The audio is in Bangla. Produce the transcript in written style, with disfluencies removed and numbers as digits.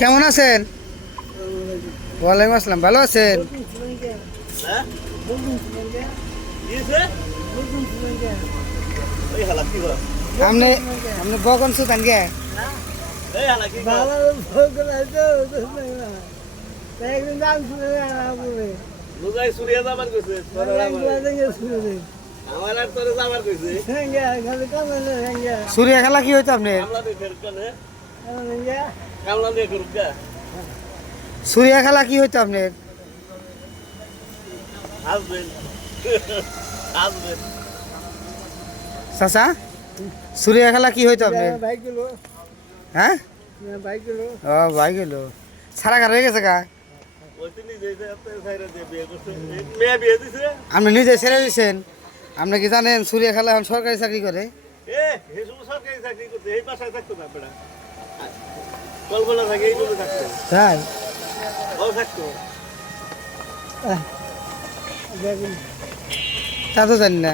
কেমন আছেন? ওয়ালাইকুম আসসালাম, ভালো আছেন? আপনি আপনি বগন সুতান গে? সুরিয়া খেলা কি হইতো আপনার? সুরিয়া খেলা কি হইতো আপনার? চাচা, সুরিয়া খেলা কি হইতো আপনার? হ্যাঁ, ও ভাই গেল সারা কার হয়ে গেছে গা। আপনি নিজে ছেড়ে দিচ্ছেন। আপনি কি জানেন সুরিয়া খেলা এখন সরকারি চাকরি করে? তাই তা তো জানি না।